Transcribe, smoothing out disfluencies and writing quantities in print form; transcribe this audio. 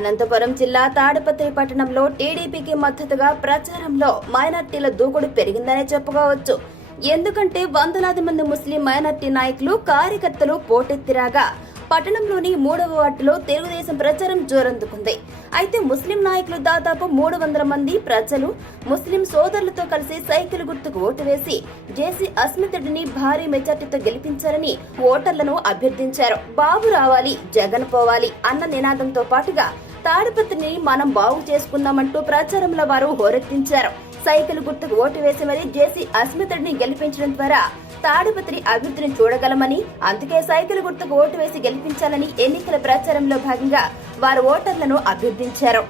అనంతపురం జిల్లా తాడిపత్రి పట్టణంలో టీడీపీకి మద్దతుగా ప్రచారంలో మైనార్టీల దూకుడు పెరిగిందనే చెప్పుకోవచ్చు. ఎందుకంటే వందలాది మంది ముస్లిం మైనార్టీ నాయకులు, కార్యకర్తలు పోటెత్తిరాగా పట్టణంలోని 3వ వార్డులో తెలుగుదేశం ప్రచారం జోరందుకుంది. అయితే ముస్లిం నాయకులు దాదాపు 300 మంది ప్రజలు ముస్లిం సోదరులతో కలిసి సైకిల్ గుర్తుకు ఓటు వేసి జేసీ అస్మిత్ రెడ్డిని భారీ మెజార్టీతో గెలిపించారని ఓటర్లను అభ్యర్థించారు. బాబు రావాలి, జగన్ పోవాలి అన్న నినాదంతో పాటుగా తాడిపత్రిని మనం బాగు చేసుకుందామంటూ ప్రచారంలో వారు హోరెత్తించారు. సైకిల్ గుర్తుకు ఓటు వేసి మరీ జేసీ అస్మిత్ రెడ్డిని గెలిపించడం ద్వారా తాడిపత్రి అభివృద్ధిని చూడగలమని, అందుకే సైకిల్ గుర్తుకు ఓటు వేసి గెలిపించాలని ఎన్నికల ప్రచారంలో భాగంగా వారు ఓటర్లను అభ్యర్థించారు.